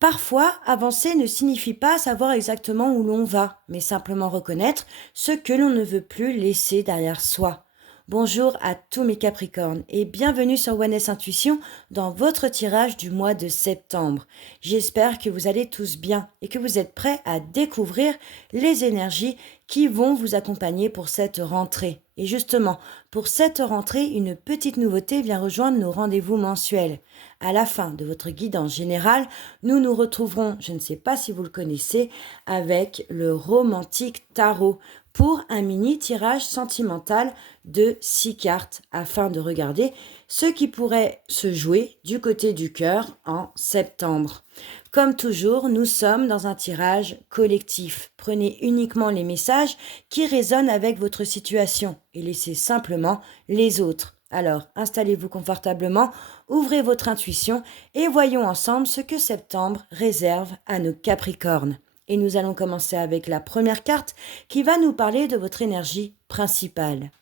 Parfois, avancer ne signifie pas savoir exactement où l'on va, mais simplement reconnaître ce que l'on ne veut plus laisser derrière soi. Bonjour à tous mes Capricornes et bienvenue sur Oneness Intuition dans votre tirage du mois de septembre. J'espère que vous allez tous bien et que vous êtes prêts à découvrir les énergies qui vont vous accompagner pour cette rentrée. Et justement, pour cette rentrée, une petite nouveauté vient rejoindre nos rendez-vous mensuels. À la fin de votre guidance générale, nous nous retrouverons, je ne sais pas si vous le connaissez, avec le Romantique Tarot pour un mini tirage sentimental de 6 cartes afin de regarder ce qui pourrait se jouer du côté du cœur en septembre. Comme toujours, nous sommes dans un tirage collectif. Prenez uniquement les messages qui résonnent avec votre situation et laissez simplement les autres. Alors, installez-vous confortablement, ouvrez votre intuition et voyons ensemble ce que septembre réserve à nos Capricornes. Et nous allons commencer avec la première carte qui va nous parler de votre énergie principale.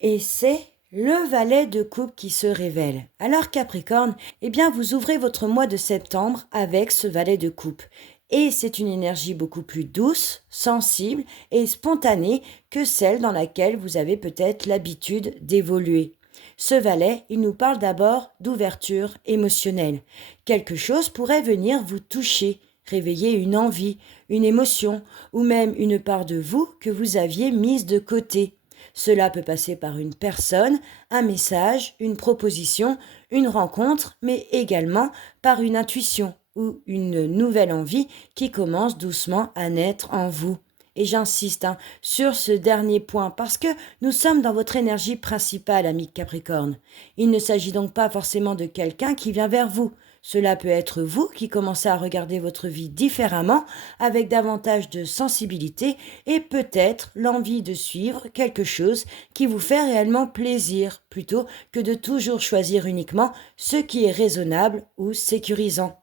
Et c'est le valet de coupe qui se révèle. Alors Capricorne, eh bien vous ouvrez votre mois de septembre avec ce valet de coupe. Et c'est une énergie beaucoup plus douce, sensible et spontanée que celle dans laquelle vous avez peut-être l'habitude d'évoluer. Ce valet, il nous parle d'abord d'ouverture émotionnelle. Quelque chose pourrait venir vous toucher, réveiller une envie, une émotion ou même une part de vous que vous aviez mise de côté. Cela peut passer par une personne, un message, une proposition, une rencontre, mais également par une intuition ou une nouvelle envie qui commence doucement à naître en vous. Et j'insiste sur ce dernier point parce que nous sommes dans votre énergie principale, ami Capricorne. Il ne s'agit donc pas forcément de quelqu'un qui vient vers vous. Cela peut être vous qui commencez à regarder votre vie différemment, avec davantage de sensibilité et peut-être l'envie de suivre quelque chose qui vous fait réellement plaisir, plutôt que de toujours choisir uniquement ce qui est raisonnable ou sécurisant.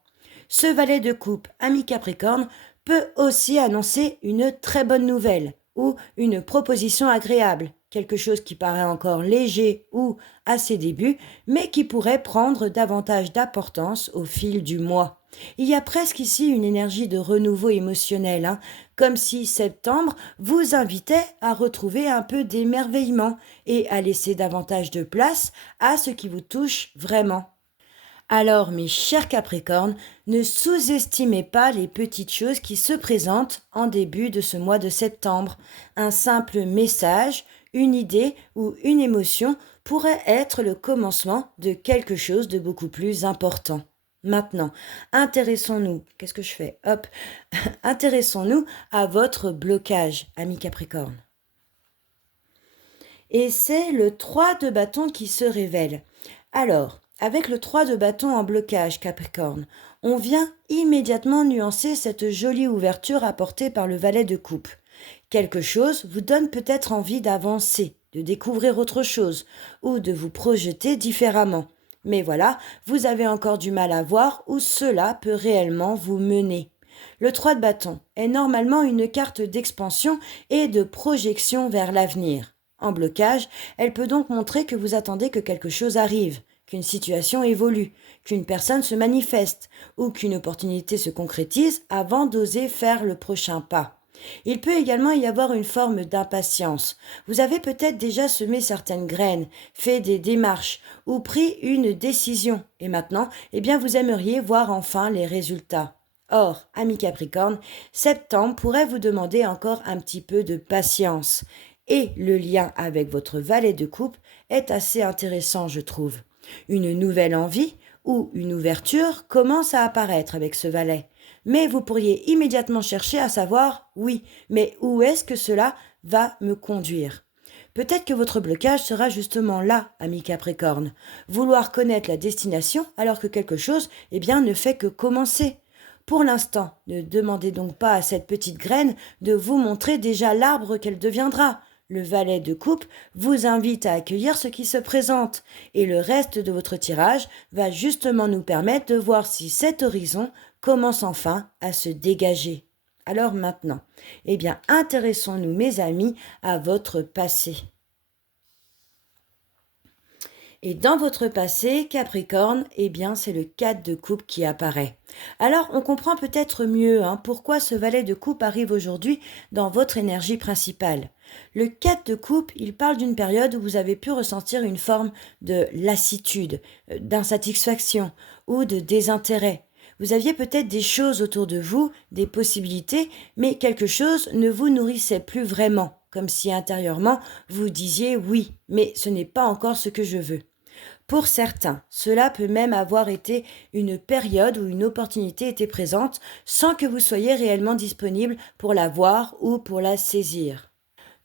Ce valet de coupe, ami Capricorne, peut aussi annoncer une très bonne nouvelle ou une proposition agréable, quelque chose qui paraît encore léger ou à ses débuts, mais qui pourrait prendre davantage d'importance au fil du mois. Il y a presque ici une énergie de renouveau émotionnel, comme si septembre vous invitait à retrouver un peu d'émerveillement et à laisser davantage de place à ce qui vous touche vraiment. Alors, mes chers Capricornes, ne sous-estimez pas les petites choses qui se présentent en début de ce mois de septembre. Un simple message, une idée ou une émotion pourrait être le commencement de quelque chose de beaucoup plus important. Maintenant, intéressons-nous, qu'est-ce que je fais? Hop, intéressons-nous à votre blocage, ami Capricorne. Et c'est le 3 de bâton qui se révèle. Alors, avec le 3 de bâton en blocage, Capricorne, on vient immédiatement nuancer cette jolie ouverture apportée par le valet de coupe. Quelque chose vous donne peut-être envie d'avancer, de découvrir autre chose, ou de vous projeter différemment. Mais voilà, vous avez encore du mal à voir où cela peut réellement vous mener. Le 3 de bâton est normalement une carte d'expansion et de projection vers l'avenir. En blocage, elle peut donc montrer que vous attendez que quelque chose arrive, qu'une situation évolue, qu'une personne se manifeste ou qu'une opportunité se concrétise avant d'oser faire le prochain pas. Il peut également y avoir une forme d'impatience. Vous avez peut-être déjà semé certaines graines, fait des démarches ou pris une décision et maintenant, eh bien, vous aimeriez voir enfin les résultats. Or, ami Capricorne, septembre pourrait vous demander encore un petit peu de patience. Et le lien avec votre valet de coupe est assez intéressant, je trouve. Une nouvelle envie ou une ouverture commence à apparaître avec ce valet. Mais vous pourriez immédiatement chercher à savoir, oui, mais où est-ce que cela va me conduire? Peut-être que votre blocage sera justement là, ami Capricorne. Vouloir connaître la destination alors que quelque chose, eh bien, ne fait que commencer. Pour l'instant, ne demandez donc pas à cette petite graine de vous montrer déjà l'arbre qu'elle deviendra. Le valet de coupe vous invite à accueillir ce qui se présente et le reste de votre tirage va justement nous permettre de voir si cet horizon commence enfin à se dégager. Alors maintenant, eh bien, intéressons-nous, mes amis, à votre passé. Et dans votre passé, Capricorne, eh bien, c'est le 4 de coupe qui apparaît. Alors, on comprend peut-être mieux pourquoi ce valet de coupe arrive aujourd'hui dans votre énergie principale. Le 4 de coupe, il parle d'une période où vous avez pu ressentir une forme de lassitude, d'insatisfaction ou de désintérêt. Vous aviez peut-être des choses autour de vous, des possibilités, mais quelque chose ne vous nourrissait plus vraiment, comme si intérieurement vous disiez oui, mais ce n'est pas encore ce que je veux. Pour certains, cela peut même avoir été une période où une opportunité était présente sans que vous soyez réellement disponible pour la voir ou pour la saisir.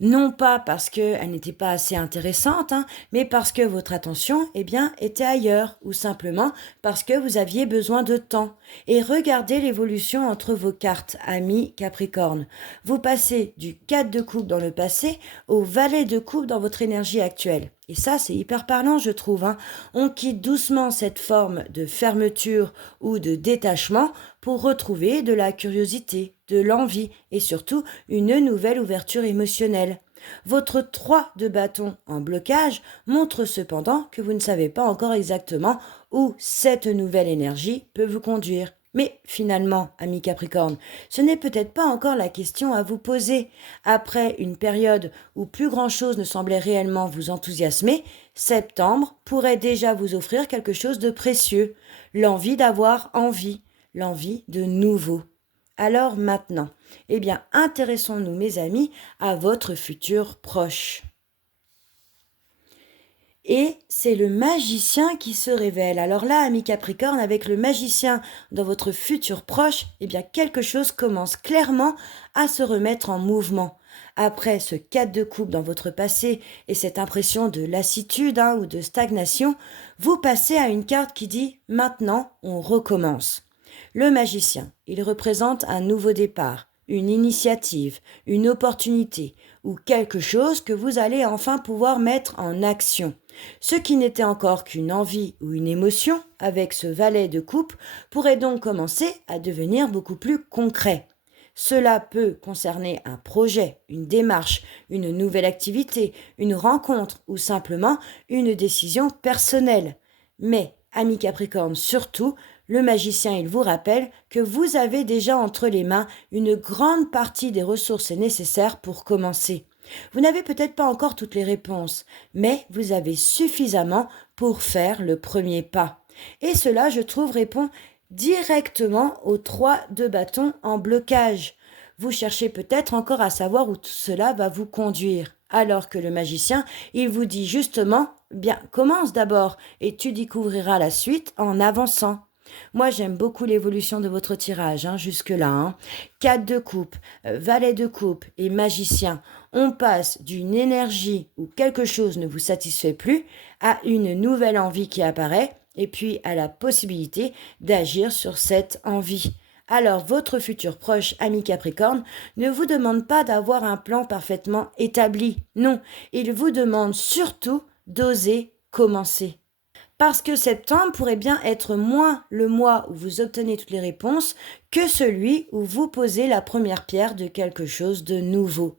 Non pas parce qu'elle n'était pas assez intéressante, mais parce que votre attention, était ailleurs, ou simplement parce que vous aviez besoin de temps. Et regardez l'évolution entre vos cartes, amis Capricorne. Vous passez du 4 de coupe dans le passé au valet de coupe dans votre énergie actuelle. Et ça, c'est hyper parlant, je trouve. On quitte doucement cette forme de fermeture ou de détachement pour retrouver de la curiosité, de l'envie et surtout une nouvelle ouverture émotionnelle. Votre 3 de bâton en blocage montre cependant que vous ne savez pas encore exactement où cette nouvelle énergie peut vous conduire. Mais finalement, ami Capricorne, ce n'est peut-être pas encore la question à vous poser. Après une période où plus grand-chose ne semblait réellement vous enthousiasmer, septembre pourrait déjà vous offrir quelque chose de précieux, l'envie d'avoir envie, l'envie de nouveau. Alors maintenant, intéressons-nous, mes amis, à votre futur proche. Et c'est le magicien qui se révèle. Alors là, ami Capricorne, avec le magicien dans votre futur proche, quelque chose commence clairement à se remettre en mouvement. Après ce 4 de coupe dans votre passé et cette impression de lassitude ou de stagnation, vous passez à une carte qui dit « Maintenant, on recommence ». Le magicien, il représente un nouveau départ, une initiative, une opportunité ou quelque chose que vous allez enfin pouvoir mettre en action. Ce qui n'était encore qu'une envie ou une émotion avec ce valet de coupe pourrait donc commencer à devenir beaucoup plus concret. Cela peut concerner un projet, une démarche, une nouvelle activité, une rencontre ou simplement une décision personnelle. Mais, ami Capricorne, surtout, le magicien, il vous rappelle que vous avez déjà entre les mains une grande partie des ressources nécessaires pour commencer. Vous n'avez peut-être pas encore toutes les réponses, mais vous avez suffisamment pour faire le premier pas. Et cela, je trouve, répond directement aux 3 de bâton en blocage. Vous cherchez peut-être encore à savoir où tout cela va vous conduire. Alors que le magicien, il vous dit justement, commence d'abord et tu découvriras la suite en avançant. Moi, j'aime beaucoup l'évolution de votre tirage, jusque-là. 4 de coupe, valet de coupe et magicien. On passe d'une énergie où quelque chose ne vous satisfait plus à une nouvelle envie qui apparaît et puis à la possibilité d'agir sur cette envie. Alors, votre futur proche, ami Capricorne, ne vous demande pas d'avoir un plan parfaitement établi. Non, il vous demande surtout d'oser commencer. Parce que septembre pourrait bien être moins le mois où vous obtenez toutes les réponses que celui où vous posez la première pierre de quelque chose de nouveau.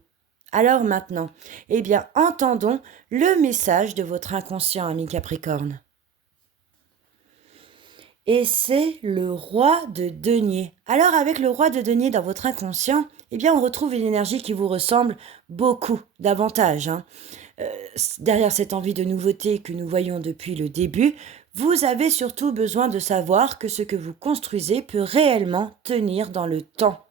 Alors maintenant, entendons le message de votre inconscient, ami Capricorne. Et c'est le roi de denier. Alors avec le roi de denier dans votre inconscient, on retrouve une énergie qui vous ressemble beaucoup, davantage. Derrière cette envie de nouveauté que nous voyons depuis le début, vous avez surtout besoin de savoir que ce que vous construisez peut réellement tenir dans le temps.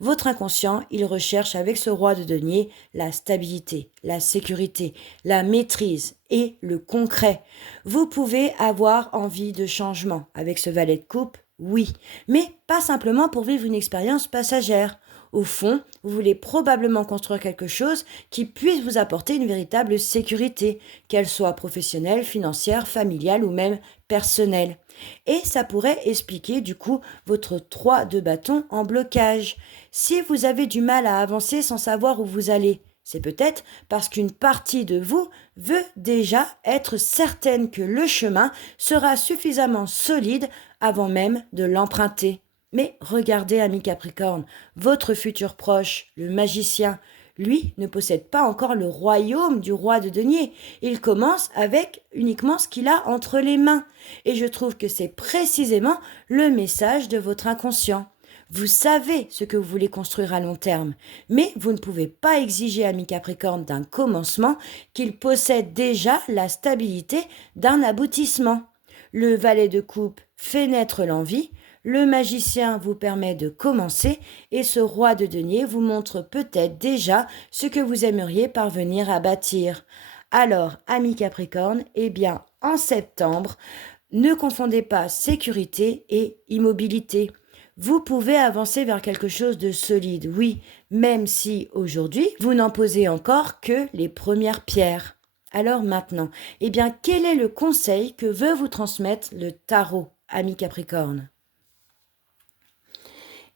Votre inconscient, il recherche avec ce roi de denier la stabilité, la sécurité, la maîtrise et le concret. Vous pouvez avoir envie de changement avec ce valet de coupe, oui, mais pas simplement pour vivre une expérience passagère. Au fond, vous voulez probablement construire quelque chose qui puisse vous apporter une véritable sécurité, qu'elle soit professionnelle, financière, familiale ou même personnelle. Et ça pourrait expliquer du coup votre 3 de bâton en blocage. Si vous avez du mal à avancer sans savoir où vous allez, c'est peut-être parce qu'une partie de vous veut déjà être certaine que le chemin sera suffisamment solide avant même de l'emprunter. Mais regardez, ami Capricorne, votre futur proche, le magicien, lui, ne possède pas encore le royaume du roi de denier. Il commence avec uniquement ce qu'il a entre les mains. Et je trouve que c'est précisément le message de votre inconscient. Vous savez ce que vous voulez construire à long terme, mais vous ne pouvez pas exiger, ami Capricorne, d'un commencement qu'il possède déjà la stabilité d'un aboutissement. Le valet de coupe fait naître l'envie, le magicien vous permet de commencer et ce roi de denier vous montre peut-être déjà ce que vous aimeriez parvenir à bâtir. Alors, ami Capricorne, eh bien, en septembre, ne confondez pas sécurité et immobilité. Vous pouvez avancer vers quelque chose de solide, oui, même si aujourd'hui, vous n'en posez encore que les premières pierres. Alors maintenant, eh bien, quel est le conseil que veut vous transmettre le tarot, ami Capricorne?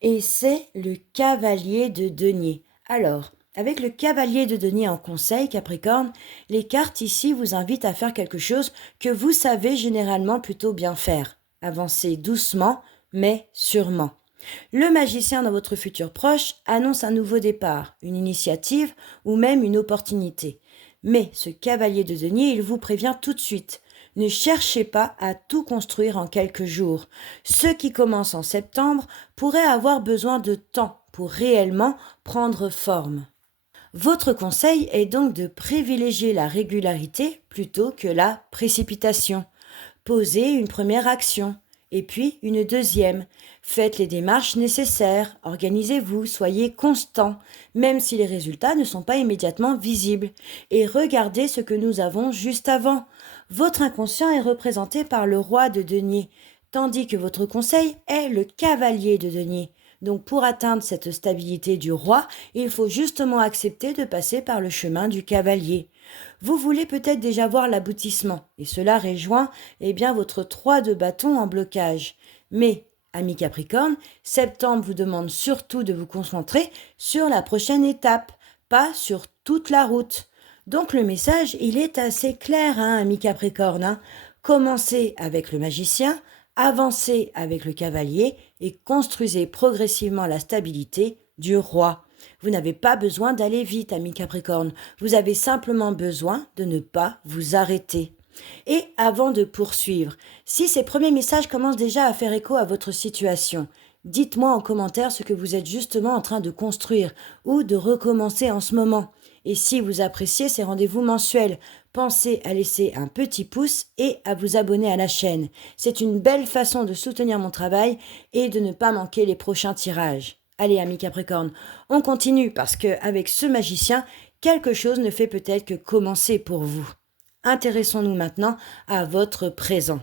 Et c'est le cavalier de denier. Alors, avec le cavalier de denier en conseil, Capricorne, les cartes ici vous invitent à faire quelque chose que vous savez généralement plutôt bien faire. Avancer doucement, mais sûrement. Le magicien dans votre futur proche annonce un nouveau départ, une initiative ou même une opportunité. Mais ce cavalier de denier, il vous prévient tout de suite. Ne cherchez pas à tout construire en quelques jours. Ce qui commence en septembre pourrait avoir besoin de temps pour réellement prendre forme. Votre conseil est donc de privilégier la régularité plutôt que la précipitation. Posez une première action, et puis une deuxième. Faites les démarches nécessaires, organisez-vous, soyez constant, même si les résultats ne sont pas immédiatement visibles. Et regardez ce que nous avons juste avant. Votre inconscient est représenté par le roi de denier, tandis que votre conseil est le cavalier de denier. Donc pour atteindre cette stabilité du roi, il faut justement accepter de passer par le chemin du cavalier. Vous voulez peut-être déjà voir l'aboutissement, et cela rejoint bien votre 3 de bâton en blocage. Mais, ami Capricorne, septembre vous demande surtout de vous concentrer sur la prochaine étape, pas sur toute la route. Donc le message, il est assez clair, ami Capricorne. Commencez avec le magicien, avancez avec le cavalier et construisez progressivement la stabilité du roi. Vous n'avez pas besoin d'aller vite, ami Capricorne. Vous avez simplement besoin de ne pas vous arrêter. Et avant de poursuivre, si ces premiers messages commencent déjà à faire écho à votre situation, dites-moi en commentaire ce que vous êtes justement en train de construire ou de recommencer en ce moment. Et si vous appréciez ces rendez-vous mensuels, pensez à laisser un petit pouce et à vous abonner à la chaîne. C'est une belle façon de soutenir mon travail et de ne pas manquer les prochains tirages. Allez, ami Capricorne, on continue parce qu'avec ce magicien, quelque chose ne fait peut-être que commencer pour vous. Intéressons-nous maintenant à votre présent.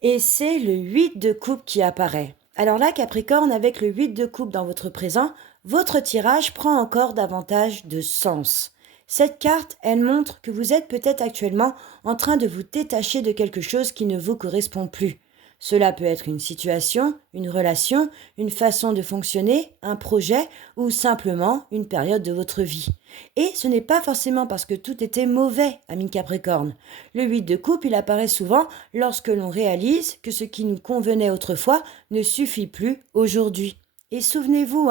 Et c'est le 8 de coupe qui apparaît. Alors là, Capricorne, avec le 8 de coupe dans votre présent, votre tirage prend encore davantage de sens. Cette carte, elle montre que vous êtes peut-être actuellement en train de vous détacher de quelque chose qui ne vous correspond plus. Cela peut être une situation, une relation, une façon de fonctionner, un projet ou simplement une période de votre vie. Et ce n'est pas forcément parce que tout était mauvais, ami Capricorne. Le 8 de coupe, il apparaît souvent lorsque l'on réalise que ce qui nous convenait autrefois ne suffit plus aujourd'hui. Et souvenez-vous,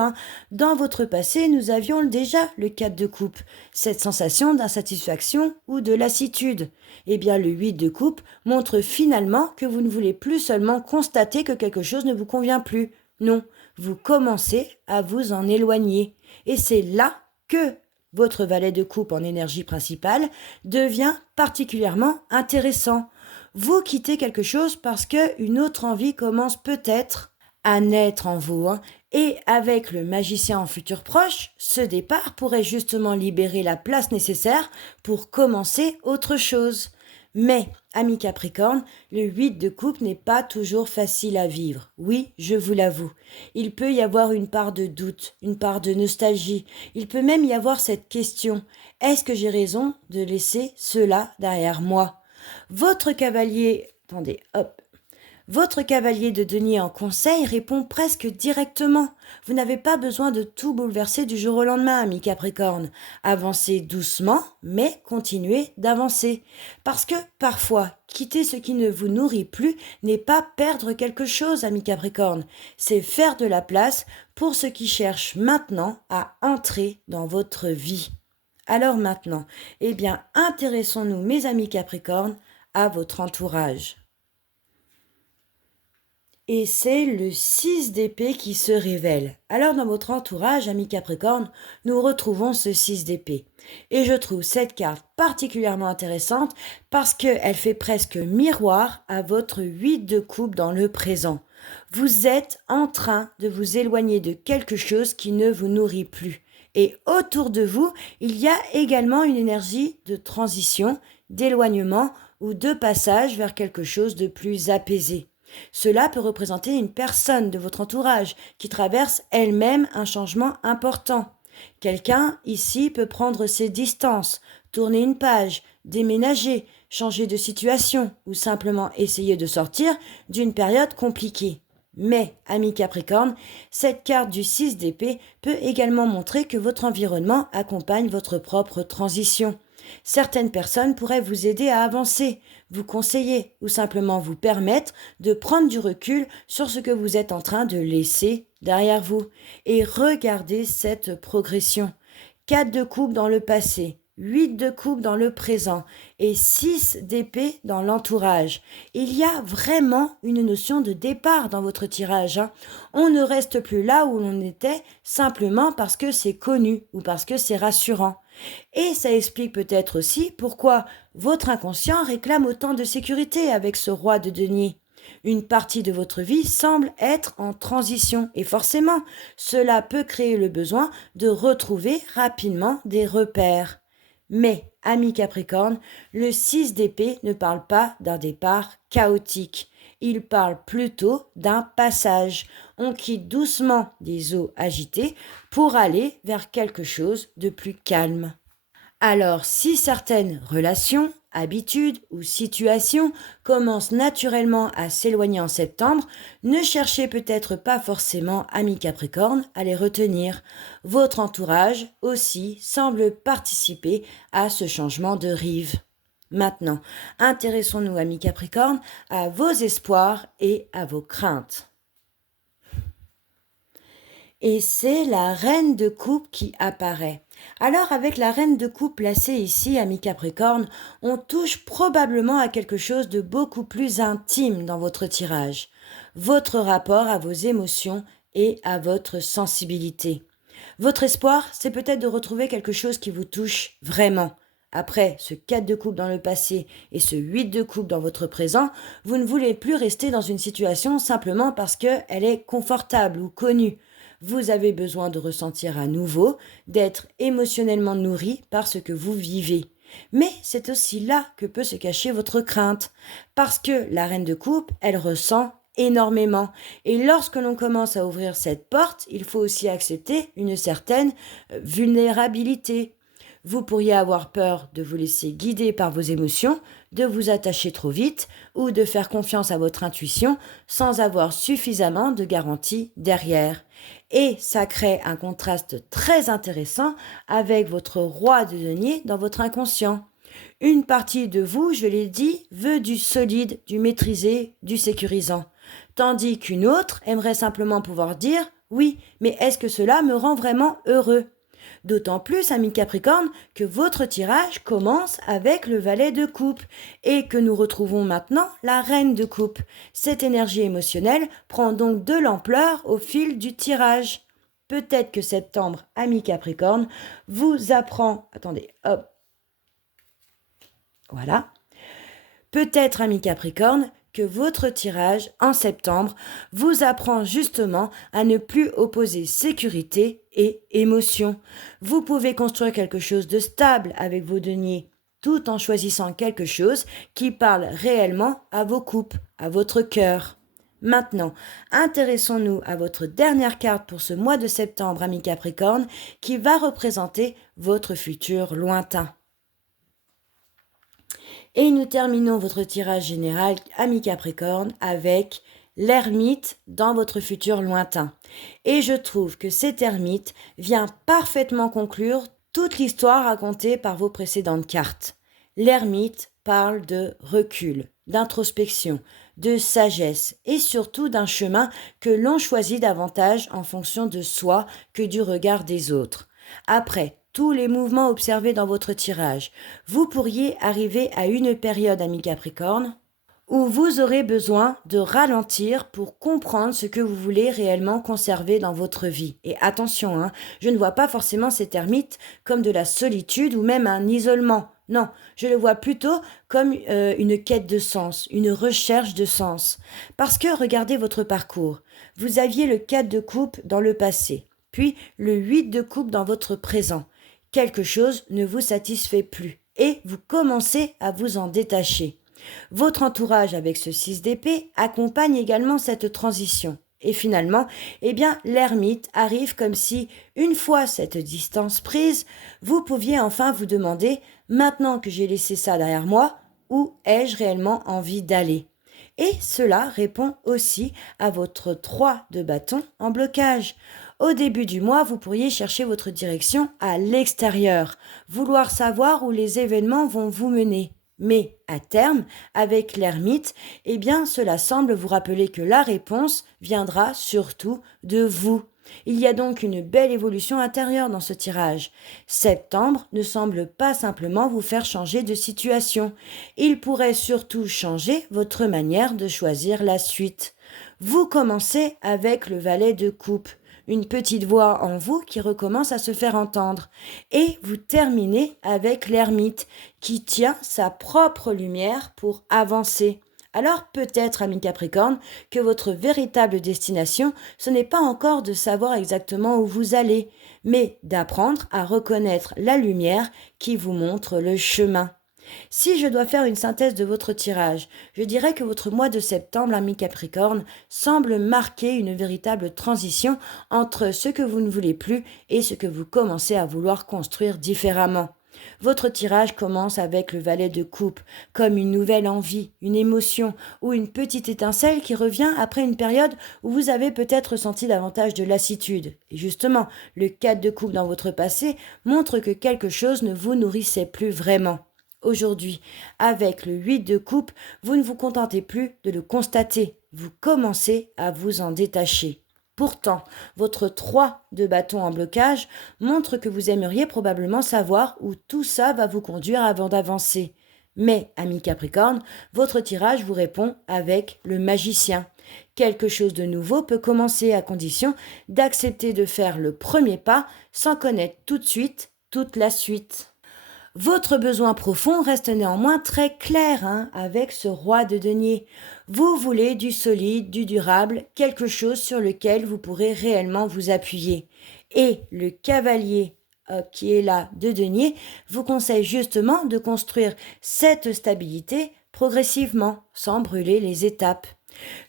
dans votre passé, nous avions déjà le 4 de coupe, cette sensation d'insatisfaction ou de lassitude. Eh bien, le 8 de coupe montre finalement que vous ne voulez plus seulement constater que quelque chose ne vous convient plus. Non, vous commencez à vous en éloigner. Et c'est là que votre valet de coupe en énergie principale devient particulièrement intéressant. Vous quittez quelque chose parce qu'une autre envie commence peut-être à naître en vous. Et avec le magicien en futur proche, ce départ pourrait justement libérer la place nécessaire pour commencer autre chose. Mais, ami Capricorne, le 8 de coupe n'est pas toujours facile à vivre. Oui, je vous l'avoue. Il peut y avoir une part de doute, une part de nostalgie. Il peut même y avoir cette question. Est-ce que j'ai raison de laisser cela derrière moi? Votre cavalier, attendez, hop. Votre cavalier de denier en conseil répond presque directement. Vous n'avez pas besoin de tout bouleverser du jour au lendemain, ami Capricorne. Avancez doucement, mais continuez d'avancer. Parce que parfois, quitter ce qui ne vous nourrit plus n'est pas perdre quelque chose, ami Capricorne. C'est faire de la place pour ce qui cherche maintenant à entrer dans votre vie. Alors maintenant, eh bien, intéressons-nous, mes amis Capricorne, à votre entourage. Et c'est le 6 d'épée qui se révèle. Alors dans votre entourage, ami Capricorne, nous retrouvons ce 6 d'épée. Et je trouve cette carte particulièrement intéressante parce qu'elle fait presque miroir à votre 8 de coupe dans le présent. Vous êtes en train de vous éloigner de quelque chose qui ne vous nourrit plus. Et autour de vous, il y a également une énergie de transition, d'éloignement ou de passage vers quelque chose de plus apaisé. Cela peut représenter une personne de votre entourage qui traverse elle-même un changement important. Quelqu'un ici peut prendre ses distances, tourner une page, déménager, changer de situation ou simplement essayer de sortir d'une période compliquée. Mais, ami Capricorne, cette carte du 6 d'épée peut également montrer que votre environnement accompagne votre propre transition. Certaines personnes pourraient vous aider à avancer, vous conseiller ou simplement vous permettre de prendre du recul sur ce que vous êtes en train de laisser derrière vous. Et regardez cette progression. 4 de coupe dans le passé, 8 de coupe dans le présent et 6 d'épée dans l'entourage. Il y a vraiment une notion de départ dans votre tirage. On ne reste plus là où l'on était simplement parce que c'est connu ou parce que c'est rassurant. Et ça explique peut-être aussi pourquoi votre inconscient réclame autant de sécurité avec ce roi de denier. Une partie de votre vie semble être en transition et forcément, cela peut créer le besoin de retrouver rapidement des repères. Mais, ami Capricorne, le 6 d'épée ne parle pas d'un départ chaotique. Il parle plutôt d'un passage. On quitte doucement des eaux agitées pour aller vers quelque chose de plus calme. Alors, si certaines relations, habitudes ou situations commencent naturellement à s'éloigner en septembre, ne cherchez peut-être pas forcément, ami Capricorne, à les retenir. Votre entourage aussi semble participer à ce changement de rive. Maintenant, intéressons-nous, ami Capricorne, à vos espoirs et à vos craintes. Et c'est la reine de coupe qui apparaît. Alors avec la reine de coupe placée ici, ami Capricorne, on touche probablement à quelque chose de beaucoup plus intime dans votre tirage. Votre rapport à vos émotions et à votre sensibilité. Votre espoir, c'est peut-être de retrouver quelque chose qui vous touche vraiment. Après ce 4 de coupe dans le passé et ce 8 de coupe dans votre présent, vous ne voulez plus rester dans une situation simplement parce qu'elle est confortable ou connue. Vous avez besoin de ressentir à nouveau, d'être émotionnellement nourri par ce que vous vivez. Mais c'est aussi là que peut se cacher votre crainte. Parce que la reine de coupe, elle ressent énormément. Et lorsque l'on commence à ouvrir cette porte, il faut aussi accepter une certaine vulnérabilité. Vous pourriez avoir peur de vous laisser guider par vos émotions, de vous attacher trop vite ou de faire confiance à votre intuition sans avoir suffisamment de garanties derrière. Et ça crée un contraste très intéressant avec votre roi de denier dans votre inconscient. Une partie de vous, je l'ai dit, veut du solide, du maîtrisé, du sécurisant. Tandis qu'une autre aimerait simplement pouvoir dire « Oui, mais est-ce que cela me rend vraiment heureux ?» D'autant plus, ami Capricorne, que votre tirage commence avec le valet de coupe et que nous retrouvons maintenant la reine de coupe. Cette énergie émotionnelle prend donc de l'ampleur au fil du tirage. Peut-être que septembre, ami Capricorne, vous apprend... Attendez, hop. Voilà. Peut-être, ami Capricorne, que votre tirage en septembre vous apprend justement à ne plus opposer sécurité et émotion. Vous pouvez construire quelque chose de stable avec vos deniers, tout en choisissant quelque chose qui parle réellement à vos coupes, à votre cœur. Maintenant, intéressons-nous à votre dernière carte pour ce mois de septembre, ami Capricorne, qui va représenter votre futur lointain. Et nous terminons votre tirage général, amis Capricorne, avec l'ermite dans votre futur lointain. Et je trouve que cet ermite vient parfaitement conclure toute l'histoire racontée par vos précédentes cartes. L'ermite parle de recul, d'introspection, de sagesse et surtout d'un chemin que l'on choisit davantage en fonction de soi que du regard des autres. Après tous les mouvements observés dans votre tirage, vous pourriez arriver à une période, ami Capricorne, où vous aurez besoin de ralentir pour comprendre ce que vous voulez réellement conserver dans votre vie. Et attention, je ne vois pas forcément cet ermite comme de la solitude ou même un isolement. Non, je le vois plutôt comme une quête de sens, une recherche de sens. Parce que regardez votre parcours. Vous aviez le 4 de coupe dans le passé, puis le 8 de coupe dans votre présent. Quelque chose ne vous satisfait plus et vous commencez à vous en détacher. Votre entourage avec ce 6 d'épée accompagne également cette transition. Et finalement, l'ermite arrive comme si, une fois cette distance prise, vous pouviez enfin vous demander, maintenant que j'ai laissé ça derrière moi, où ai-je réellement envie d'aller ? Et cela répond aussi à votre 3 de bâton en blocage. Au début du mois, vous pourriez chercher votre direction à l'extérieur, vouloir savoir où les événements vont vous mener. Mais à terme, avec l'ermite, cela semble vous rappeler que la réponse viendra surtout de vous. Il y a donc une belle évolution intérieure dans ce tirage. Septembre ne semble pas simplement vous faire changer de situation. Il pourrait surtout changer votre manière de choisir la suite. Vous commencez avec le valet de coupe, une petite voix en vous qui recommence à se faire entendre. Et vous terminez avec l'ermite qui tient sa propre lumière pour avancer. Alors peut-être, ami Capricorne, que votre véritable destination, ce n'est pas encore de savoir exactement où vous allez, mais d'apprendre à reconnaître la lumière qui vous montre le chemin. Si je dois faire une synthèse de votre tirage, je dirais que votre mois de septembre, ami Capricorne, semble marquer une véritable transition entre ce que vous ne voulez plus et ce que vous commencez à vouloir construire différemment. Votre tirage commence avec le valet de coupe, comme une nouvelle envie, une émotion ou une petite étincelle qui revient après une période où vous avez peut-être ressenti davantage de lassitude. Et justement, le 4 de coupe dans votre passé montre que quelque chose ne vous nourrissait plus vraiment. Aujourd'hui, avec le 8 de coupe, vous ne vous contentez plus de le constater, vous commencez à vous en détacher. Pourtant, votre 3 de bâton en blocage montre que vous aimeriez probablement savoir où tout ça va vous conduire avant d'avancer. Mais, ami Capricorne, votre tirage vous répond avec le magicien. Quelque chose de nouveau peut commencer à condition d'accepter de faire le premier pas sans connaître tout de suite toute la suite. Votre besoin profond reste néanmoins très clair avec ce roi de denier. Vous voulez du solide, du durable, quelque chose sur lequel vous pourrez réellement vous appuyer. Et le cavalier qui est là de denier vous conseille justement de construire cette stabilité progressivement, sans brûler les étapes.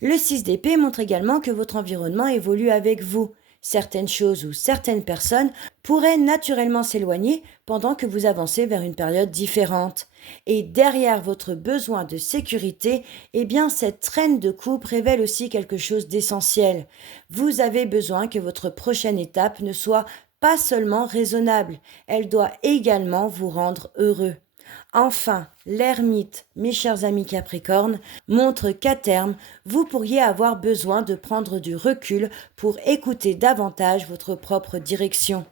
Le 6 d'épée montre également que votre environnement évolue avec vous. Certaines choses ou certaines personnes pourraient naturellement s'éloigner pendant que vous avancez vers une période différente. Et derrière votre besoin de sécurité, cette traîne de coupe révèle aussi quelque chose d'essentiel. Vous avez besoin que votre prochaine étape ne soit pas seulement raisonnable, elle doit également vous rendre heureux. Enfin, l'ermite, mes chers amis Capricorne, montre qu'à terme, vous pourriez avoir besoin de prendre du recul pour écouter davantage votre propre direction.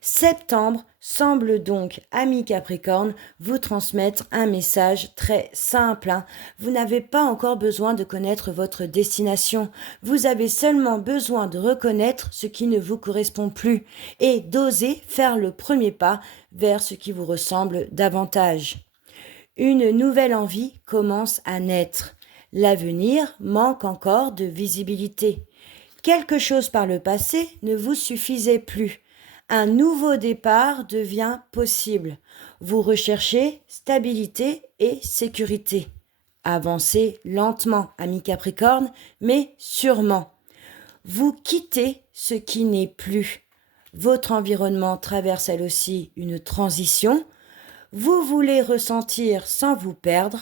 Septembre semble donc, amis Capricorne, vous transmettre un message très simple. Vous n'avez pas encore besoin de connaître votre destination. Vous avez seulement besoin de reconnaître ce qui ne vous correspond plus et d'oser faire le premier pas vers ce qui vous ressemble davantage. Une nouvelle envie commence à naître. L'avenir manque encore de visibilité. Quelque chose par le passé ne vous suffisait plus. Un nouveau départ devient possible. Vous recherchez stabilité et sécurité. Avancez lentement, ami Capricorne, mais sûrement. Vous quittez ce qui n'est plus. Votre environnement traverse elle aussi une transition. Vous voulez ressentir sans vous perdre,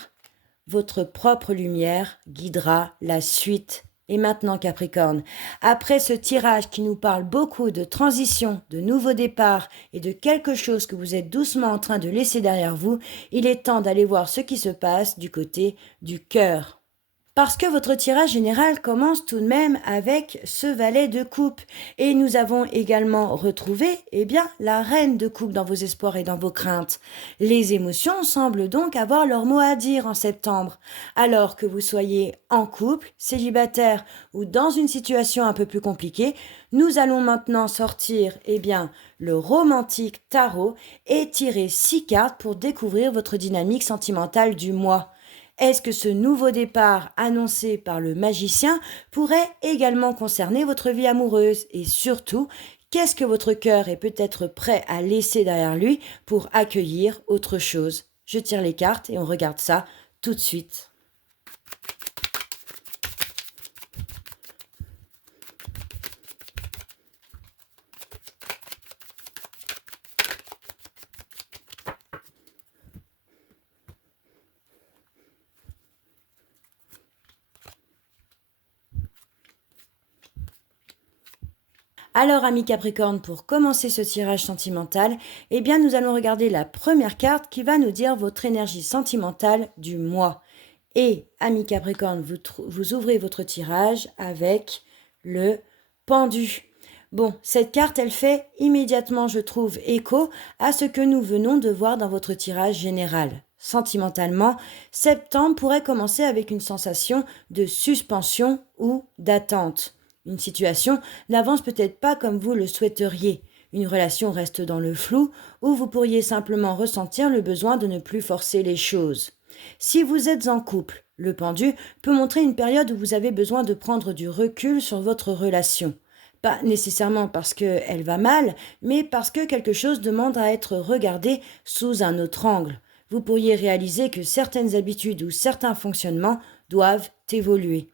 votre propre lumière guidera la suite. Et maintenant Capricorne, après ce tirage qui nous parle beaucoup de transition, de nouveau départ et de quelque chose que vous êtes doucement en train de laisser derrière vous, il est temps d'aller voir ce qui se passe du côté du cœur. Parce que votre tirage général commence tout de même avec ce valet de coupe. Et nous avons également retrouvé, la reine de coupe dans vos espoirs et dans vos craintes. Les émotions semblent donc avoir leur mot à dire en septembre. Alors que vous soyez en couple, célibataire ou dans une situation un peu plus compliquée, nous allons maintenant sortir, le romantique tarot et tirer 6 cartes pour découvrir votre dynamique sentimentale du mois. Est-ce que ce nouveau départ annoncé par le magicien pourrait également concerner votre vie amoureuse? Et surtout, qu'est-ce que votre cœur est peut-être prêt à laisser derrière lui pour accueillir autre chose? Je tire les cartes et on regarde ça tout de suite. Alors, amis Capricorne, pour commencer ce tirage sentimental, nous allons regarder la première carte qui va nous dire votre énergie sentimentale du mois. Et, amis Capricorne, vous ouvrez votre tirage avec le pendu. Bon, cette carte, elle fait immédiatement, je trouve, écho à ce que nous venons de voir dans votre tirage général. Sentimentalement, septembre pourrait commencer avec une sensation de suspension ou d'attente. Une situation n'avance peut-être pas comme vous le souhaiteriez. Une relation reste dans le flou ou vous pourriez simplement ressentir le besoin de ne plus forcer les choses. Si vous êtes en couple, le pendu peut montrer une période où vous avez besoin de prendre du recul sur votre relation. Pas nécessairement parce qu'elle va mal, mais parce que quelque chose demande à être regardé sous un autre angle. Vous pourriez réaliser que certaines habitudes ou certains fonctionnements doivent évoluer.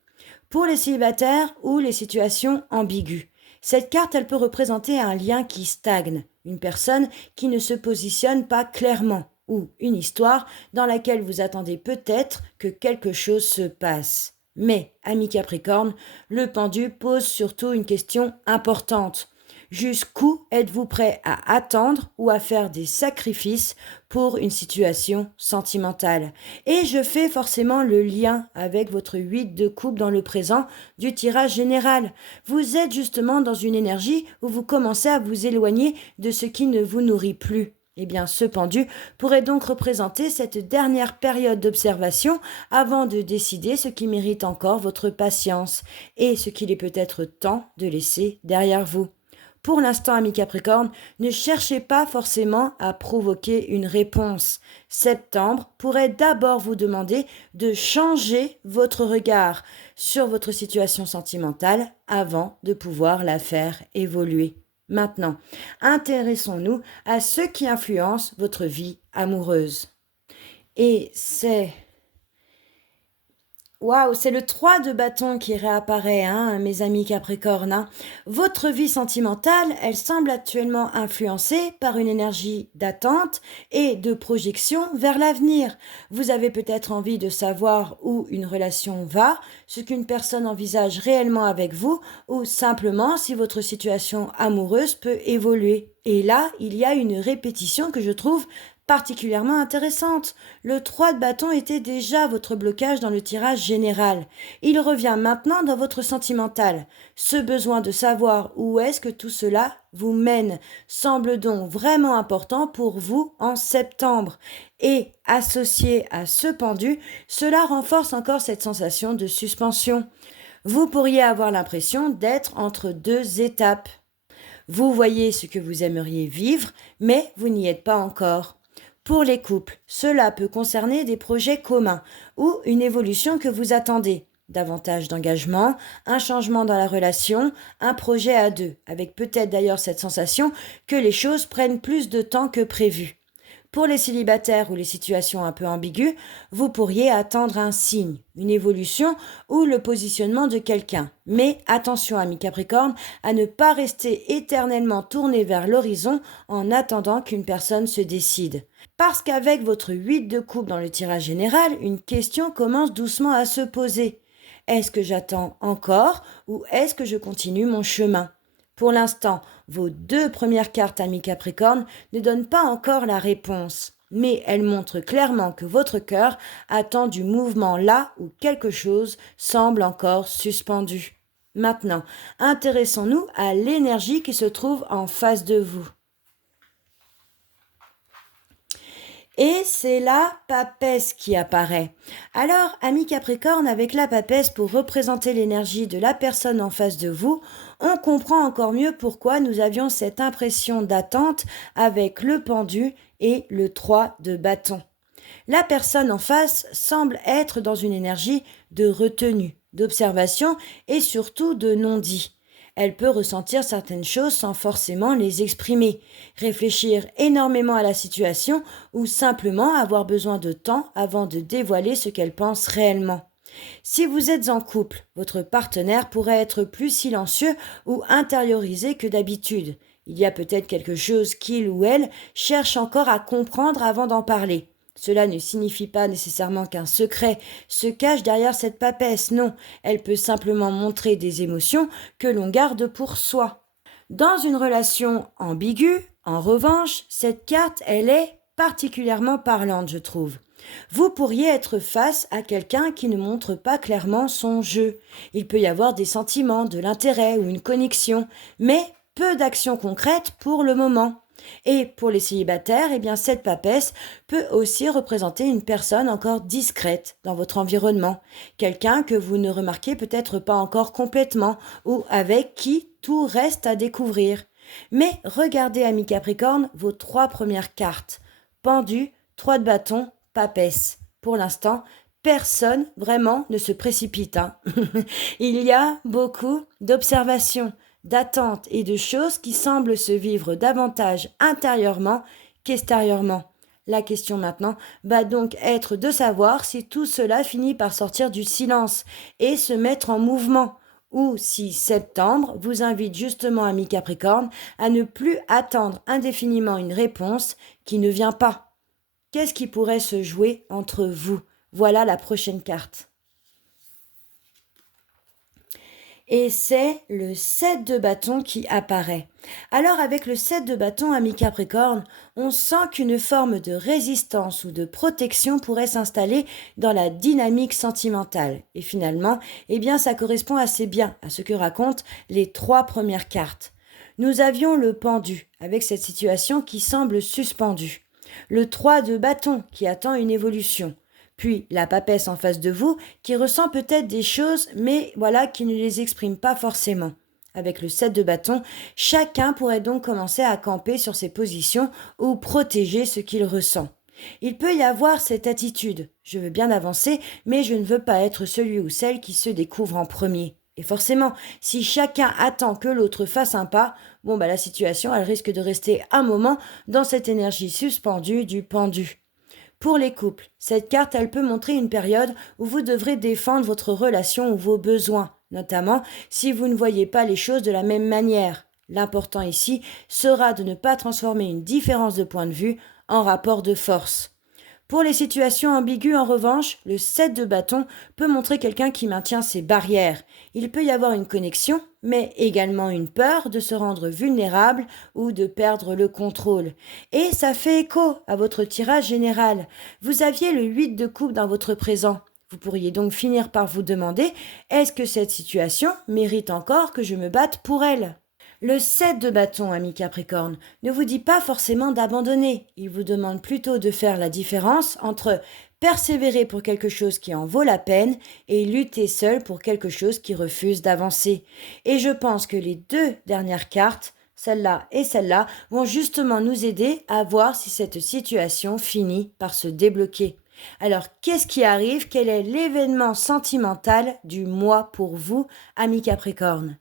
Pour les célibataires ou les situations ambiguës, cette carte, elle peut représenter un lien qui stagne, une personne qui ne se positionne pas clairement, ou une histoire dans laquelle vous attendez peut-être que quelque chose se passe. Mais, ami Capricorne, le pendu pose surtout une question importante. Jusqu'où êtes-vous prêt à attendre ou à faire des sacrifices pour une situation sentimentale? Et je fais forcément le lien avec votre 8 de coupe dans le présent du tirage général. Vous êtes justement dans une énergie où vous commencez à vous éloigner de ce qui ne vous nourrit plus. Ce pendu pourrait donc représenter cette dernière période d'observation avant de décider ce qui mérite encore votre patience et ce qu'il est peut-être temps de laisser derrière vous. Pour l'instant, ami Capricorne, ne cherchez pas forcément à provoquer une réponse. Septembre pourrait d'abord vous demander de changer votre regard sur votre situation sentimentale avant de pouvoir la faire évoluer. Maintenant, intéressons-nous à ce qui influence votre vie amoureuse. Et c'est le 3 de bâton qui réapparaît, mes amis Capricorne. Votre vie sentimentale, elle semble actuellement influencée par une énergie d'attente et de projection vers l'avenir. Vous avez peut-être envie de savoir où une relation va, ce qu'une personne envisage réellement avec vous, ou simplement si votre situation amoureuse peut évoluer. Et là, il y a une répétition que je trouve particulièrement intéressante. Le 3 de bâton était déjà votre blocage dans le tirage général. Il revient maintenant dans votre sentimental. Ce besoin de savoir où est-ce que tout cela vous mène semble donc vraiment important pour vous en septembre. Et associé à ce pendu, cela renforce encore cette sensation de suspension. Vous pourriez avoir l'impression d'être entre deux étapes. Vous voyez ce que vous aimeriez vivre, mais vous n'y êtes pas encore. Pour les couples, cela peut concerner des projets communs ou une évolution que vous attendez. Davantage d'engagement, un changement dans la relation, un projet à deux, avec peut-être d'ailleurs cette sensation que les choses prennent plus de temps que prévu. Pour les célibataires ou les situations un peu ambiguës, vous pourriez attendre un signe, une évolution ou le positionnement de quelqu'un. Mais attention, amis Capricorne, à ne pas rester éternellement tourné vers l'horizon en attendant qu'une personne se décide. Parce qu'avec votre 8 de coupe dans le tirage général, une question commence doucement à se poser. Est-ce que j'attends encore ou est-ce que je continue mon chemin? Pour l'instant, vos 2 premières cartes, amis Capricorne, ne donnent pas encore la réponse, mais elles montrent clairement que votre cœur attend du mouvement là où quelque chose semble encore suspendu. Maintenant, intéressons-nous à l'énergie qui se trouve en face de vous. Et c'est la papesse qui apparaît. Alors, ami Capricorne, avec la papesse pour représenter l'énergie de la personne en face de vous, on comprend encore mieux pourquoi nous avions cette impression d'attente avec le pendu et le 3 de bâton. La personne en face semble être dans une énergie de retenue, d'observation et surtout de non-dit. Elle peut ressentir certaines choses sans forcément les exprimer, réfléchir énormément à la situation ou simplement avoir besoin de temps avant de dévoiler ce qu'elle pense réellement. Si vous êtes en couple, votre partenaire pourrait être plus silencieux ou intériorisé que d'habitude. Il y a peut-être quelque chose qu'il ou elle cherche encore à comprendre avant d'en parler. Cela ne signifie pas nécessairement qu'un secret se cache derrière cette papesse, non, elle peut simplement montrer des émotions que l'on garde pour soi. Dans une relation ambiguë, en revanche, cette carte, elle est particulièrement parlante, je trouve. Vous pourriez être face à quelqu'un qui ne montre pas clairement son jeu. Il peut y avoir des sentiments, de l'intérêt ou une connexion, mais peu d'actions concrètes pour le moment. Et pour les célibataires, eh bien cette papesse peut aussi représenter une personne encore discrète dans votre environnement, quelqu'un que vous ne remarquez peut-être pas encore complètement ou avec qui tout reste à découvrir. Mais regardez, ami Capricorne, vos 3 premières cartes. Pendu, 3 de bâton, papesse. Pour l'instant, personne vraiment ne se précipite. Il y a beaucoup d'observations, d'attentes et de choses qui semblent se vivre davantage intérieurement qu'extérieurement. La question maintenant va donc être de savoir si tout cela finit par sortir du silence et se mettre en mouvement, ou si septembre vous invite justement, ami Capricorne, à ne plus attendre indéfiniment une réponse qui ne vient pas. Qu'est-ce qui pourrait se jouer entre vous? Voilà la prochaine carte. Et c'est le 7 de bâton qui apparaît. Alors avec le 7 de bâton, ami Capricorne, on sent qu'une forme de résistance ou de protection pourrait s'installer dans la dynamique sentimentale. Et finalement, eh bien, ça correspond assez bien à ce que racontent les 3 premières cartes. Nous avions le pendu, avec cette situation qui semble suspendue. Le 3 de bâton qui attend une évolution. Puis la papesse en face de vous qui ressent peut-être des choses, mais voilà, qui ne les exprime pas forcément. Avec le 7 de bâton, chacun pourrait donc commencer à camper sur ses positions ou protéger ce qu'il ressent. Il peut y avoir cette attitude. Je veux bien avancer, mais je ne veux pas être celui ou celle qui se découvre en premier. Et forcément, si chacun attend que l'autre fasse un pas, la situation, elle risque de rester un moment dans cette énergie suspendue du pendu. Pour les couples, cette carte, elle peut montrer une période où vous devrez défendre votre relation ou vos besoins, notamment si vous ne voyez pas les choses de la même manière. L'important ici sera de ne pas transformer une différence de point de vue en rapport de force. Pour les situations ambiguës, en revanche, le 7 de bâton peut montrer quelqu'un qui maintient ses barrières. Il peut y avoir une connexion, mais également une peur de se rendre vulnérable ou de perdre le contrôle. Et ça fait écho à votre tirage général. Vous aviez le 8 de coupe dans votre présent. Vous pourriez donc finir par vous demander, est-ce que cette situation mérite encore que je me batte pour elle ? Le 7 de bâton, ami Capricorne, ne vous dit pas forcément d'abandonner. Il vous demande plutôt de faire la différence entre persévérer pour quelque chose qui en vaut la peine et lutter seul pour quelque chose qui refuse d'avancer. Et je pense que les 2 dernières cartes, celle-là et celle-là, vont justement nous aider à voir si cette situation finit par se débloquer. Alors, qu'est-ce qui arrive? Quel est l'événement sentimental du mois pour vous, ami Capricorne?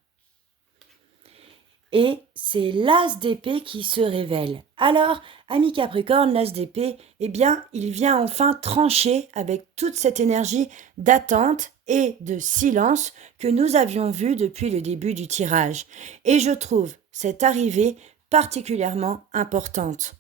Et c'est l'as d'épée qui se révèle. Alors, ami Capricorne, l'as d'épée, eh bien, il vient enfin trancher avec toute cette énergie d'attente et de silence que nous avions vue depuis le début du tirage. Et je trouve cette arrivée particulièrement importante.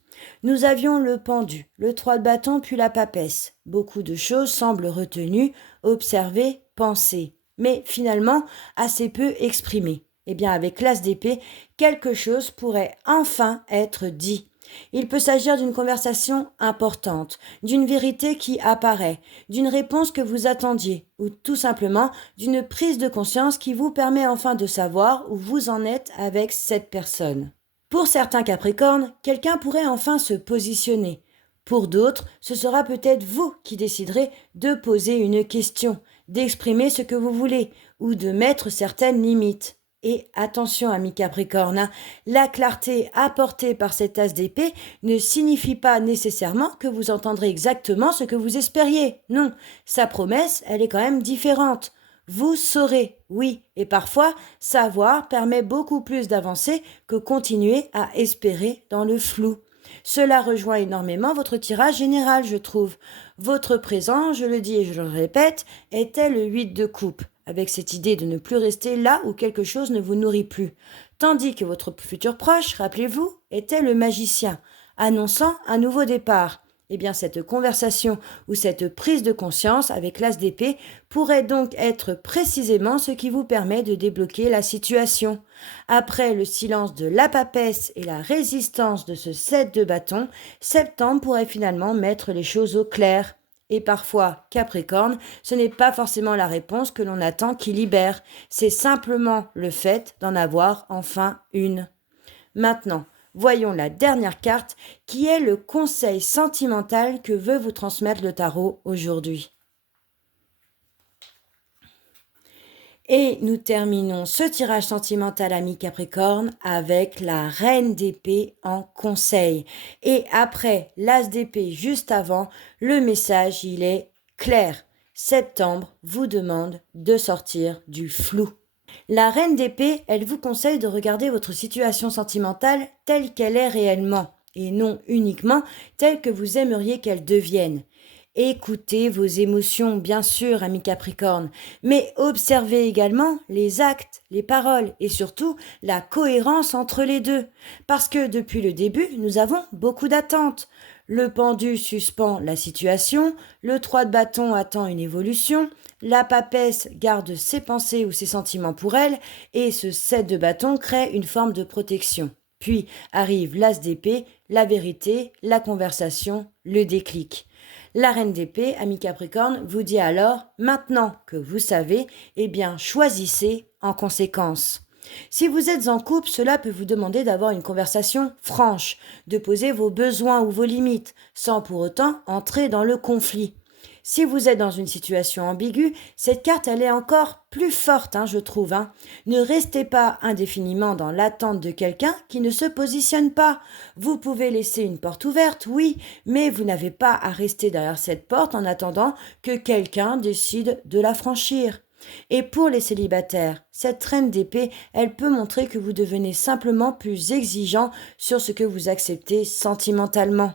Nous avions le pendu, le 3 de bâton puis la papesse. Beaucoup de choses semblent retenues, observées, pensées, mais finalement assez peu exprimées. Eh bien, avec l'as d'épée, quelque chose pourrait enfin être dit. Il peut s'agir d'une conversation importante, d'une vérité qui apparaît, d'une réponse que vous attendiez, ou tout simplement d'une prise de conscience qui vous permet enfin de savoir où vous en êtes avec cette personne. Pour certains Capricornes, quelqu'un pourrait enfin se positionner. Pour d'autres, ce sera peut-être vous qui déciderez de poser une question, d'exprimer ce que vous voulez ou de mettre certaines limites. Et attention, amis Capricorne, hein, la clarté apportée par cet as d'épée ne signifie pas nécessairement que vous entendrez exactement ce que vous espériez. Non, sa promesse, elle est quand même différente. Vous saurez, oui, et parfois, savoir permet beaucoup plus d'avancer que continuer à espérer dans le flou. Cela rejoint énormément votre tirage général, je trouve. Votre présent, je le dis et je le répète, était le 8 de coupe, avec cette idée de ne plus rester là où quelque chose ne vous nourrit plus. Tandis que votre futur proche, rappelez-vous, était le magicien, annonçant un nouveau départ. Eh bien, cette conversation ou cette prise de conscience avec l'as d'épée pourrait donc être précisément ce qui vous permet de débloquer la situation. Après le silence de la papesse et la résistance de ce 7 de bâton, septembre pourrait finalement mettre les choses au clair. Et parfois, Capricorne, ce n'est pas forcément la réponse que l'on attend qui libère, c'est simplement le fait d'en avoir enfin une. Maintenant, voyons la dernière carte qui est le conseil sentimental que veut vous transmettre le tarot aujourd'hui. Et nous terminons ce tirage sentimental ami Capricorne avec la reine d'épée en conseil. Et après l'as d'épée juste avant, le message il est clair. Septembre vous demande de sortir du flou. La reine d'épée, elle vous conseille de regarder votre situation sentimentale telle qu'elle est réellement et non uniquement telle que vous aimeriez qu'elle devienne. Écoutez vos émotions, bien sûr, ami Capricorne, mais observez également les actes, les paroles et surtout la cohérence entre les deux. Parce que depuis le début, nous avons beaucoup d'attentes. Le pendu suspend la situation, le 3 de bâton attend une évolution, la papesse garde ses pensées ou ses sentiments pour elle, et ce 7 de bâton crée une forme de protection. Puis arrive l'as d'épée, la vérité, la conversation, le déclic. La reine d'épée, ami Capricorne, vous dit alors, maintenant que vous savez, eh bien choisissez en conséquence. Si vous êtes en couple, cela peut vous demander d'avoir une conversation franche, de poser vos besoins ou vos limites, sans pour autant entrer dans le conflit. Si vous êtes dans une situation ambiguë, cette carte elle est encore plus forte, je trouve. Ne restez pas indéfiniment dans l'attente de quelqu'un qui ne se positionne pas. Vous pouvez laisser une porte ouverte, oui, mais vous n'avez pas à rester derrière cette porte en attendant que quelqu'un décide de la franchir. Et pour les célibataires, cette reine d'épée, elle peut montrer que vous devenez simplement plus exigeant sur ce que vous acceptez sentimentalement.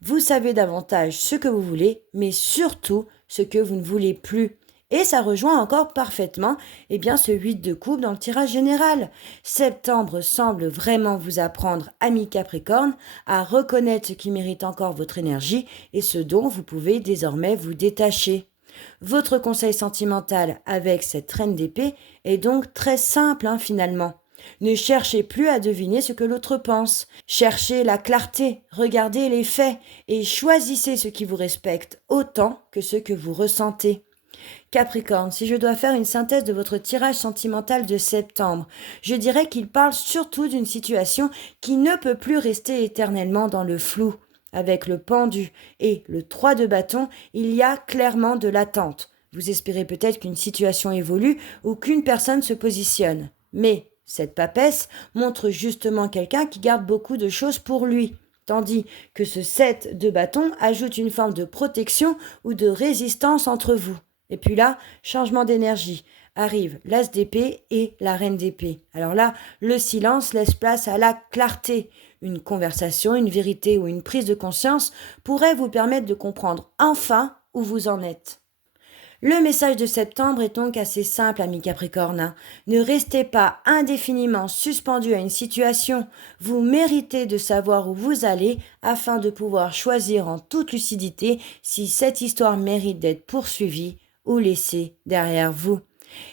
Vous savez davantage ce que vous voulez, mais surtout ce que vous ne voulez plus. Et ça rejoint encore parfaitement ce 8 de coupe dans le tirage général. Septembre semble vraiment vous apprendre, ami Capricorne, à reconnaître ce qui mérite encore votre énergie et ce dont vous pouvez désormais vous détacher. Votre conseil sentimental avec cette reine d'épée est donc très simple finalement. Ne cherchez plus à deviner ce que l'autre pense. Cherchez la clarté, regardez les faits et choisissez ce qui vous respecte autant que ce que vous ressentez. Capricorne, si je dois faire une synthèse de votre tirage sentimental de septembre, je dirais qu'il parle surtout d'une situation qui ne peut plus rester éternellement dans le flou. Avec le pendu et le 3 de bâton, il y a clairement de l'attente. Vous espérez peut-être qu'une situation évolue ou qu'une personne se positionne. Mais cette papesse montre justement quelqu'un qui garde beaucoup de choses pour lui, tandis que ce 7 de bâton ajoute une forme de protection ou de résistance entre vous. Et puis là, changement d'énergie. Arrive l'as d'épée et la reine d'épée. Alors là, le silence laisse place à la clarté. Une conversation, une vérité ou une prise de conscience pourrait vous permettre de comprendre enfin où vous en êtes. Le message de septembre est donc assez simple, amis Capricorne, hein. Ne restez pas indéfiniment suspendu à une situation. Vous méritez de savoir où vous allez afin de pouvoir choisir en toute lucidité si cette histoire mérite d'être poursuivie ou laissée derrière vous.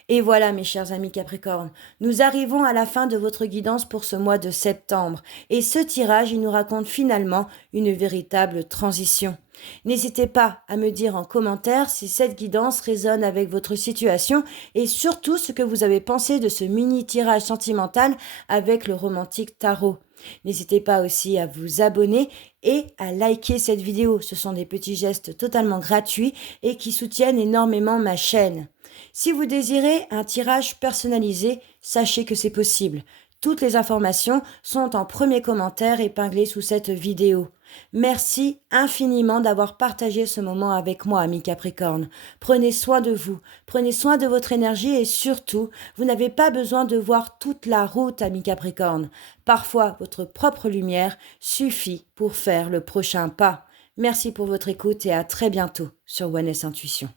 Et voilà, mes chers amis Capricorne, nous arrivons à la fin de votre guidance pour ce mois de septembre. Et ce tirage, il nous raconte finalement une véritable transition. N'hésitez pas à me dire en commentaire si cette guidance résonne avec votre situation et surtout ce que vous avez pensé de ce mini tirage sentimental avec le romantique tarot. N'hésitez pas aussi à vous abonner et à liker cette vidéo. Ce sont des petits gestes totalement gratuits et qui soutiennent énormément ma chaîne. Si vous désirez un tirage personnalisé, sachez que c'est possible. Toutes les informations sont en premier commentaire épinglé sous cette vidéo. Merci infiniment d'avoir partagé ce moment avec moi, amis Capricorne. Prenez soin de vous, prenez soin de votre énergie et surtout, vous n'avez pas besoin de voir toute la route, amis Capricorne. Parfois, votre propre lumière suffit pour faire le prochain pas. Merci pour votre écoute et à très bientôt sur Wellness Intuition.